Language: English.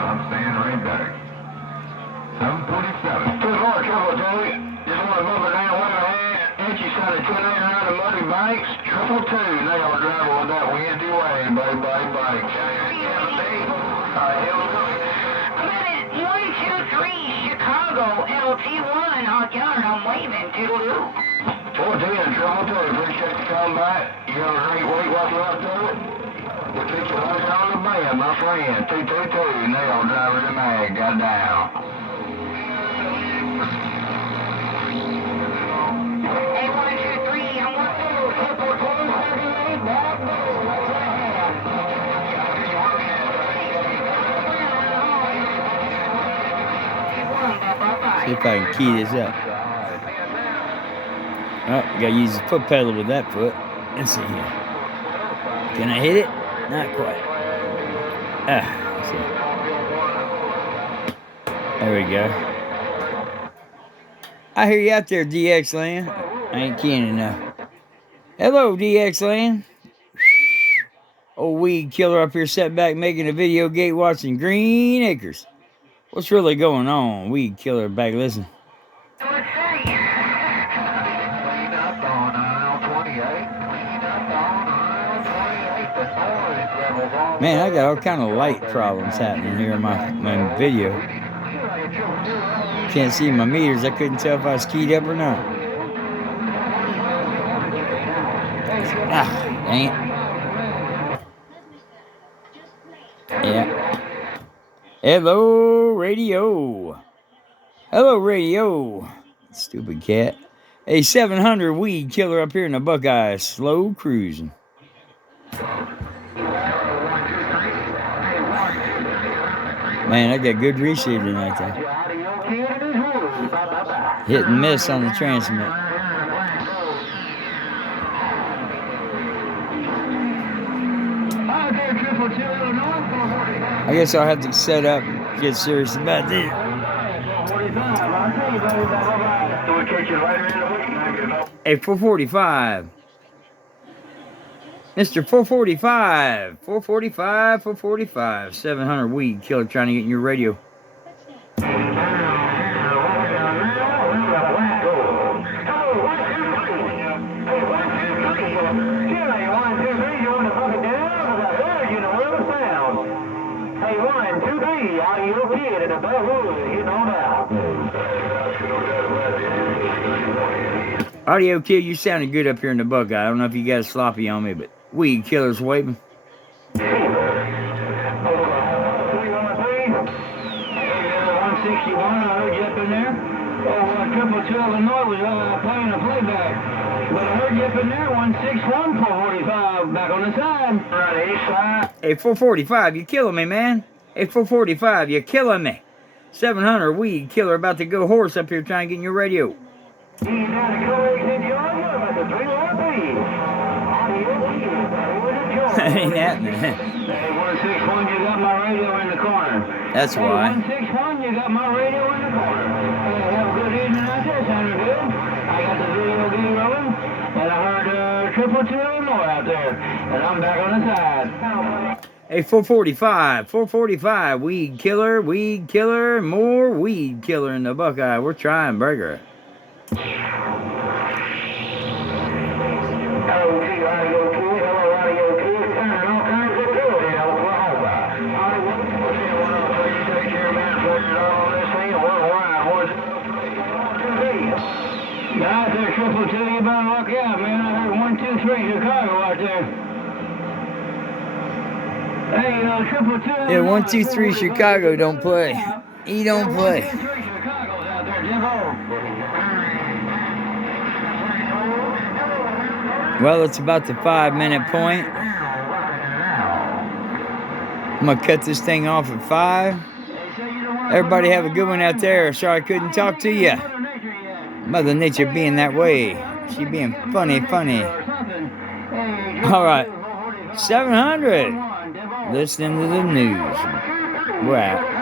I'm staying right back. 747. Just want to move it down one hand. Itchy side of 2 out of Muddy Banks. 222. They are driving with that windy way. Bye. I'm at 123 Chicago LT1 on counter. I'm waving. Toodaloo. 410, 222. Appreciate you coming back. You have a great week. What's left of it? We'll keep you right on the band, my friend. 222. They are driving the mag. Got down. Hey, 123. I'm one two. Triple two. 38. Back move. What's that? See if I can key this up. Oh, gotta use the foot pedal with that foot. Let's see here. Can I hit it? Not quite. Let's see. There we go. I hear you out there, DX Land. I ain't keying enough. Hello, DX Land. Old weed killer up here sat back making a video gate watching Green Acres. What's really going on? Weed killer back listening. Man, I got all kind of light problems happening here in my video. Can't see my meters. I couldn't tell if I was keyed up or not. Dang it. Yeah. Hello, radio. Hello, radio. Stupid cat. A 700 weed killer up here in the Buckeye. Slow cruising. Man, I got good receive tonight, though. Hit and miss on the transmit. I guess I'll have to set up and get serious about this. Hey, 445. Mr. 445. 445. 700 weed killer trying to get in your radio. Audio Kill, you sounded good up here in the Buckeye. I don't know if you guys sloppy on me, but weed killer's waving. 161, I heard you up in there. Triple Two Illinois was playing a playback. But I heard you up in there, 161, 445, back on the side. Right, east side. Hey, 445, you're killing me, man. Hey, 445, you're killing me. 700 weed killer about to go horse up here trying to get in your radio. Ain't happening. Hey, 161, you got my radio in the corner. That's why. 161, you got my radio in the corner. Hey, have a good evening out there, sounded good. I got the video game rolling, and I heard Triple Two Illinois out there, and I'm back on the side. Hey, 445, weed killer, more weed killer in the Buckeye. We're trying burger. Out there, Triple Two, you better look out, man. I heard 123 Chicago out there. Hey, Triple Two. Yeah, 123 Chicago don't play. He don't play. 123 Chicago's out there, Jimbo. Well, it's about the 5-minute point. I'm gonna cut this thing off at 5. Everybody have a good one out there. Sorry I couldn't talk to you. Mother Nature being that way. She being funny. All right. 700. Listening to the news. We're out.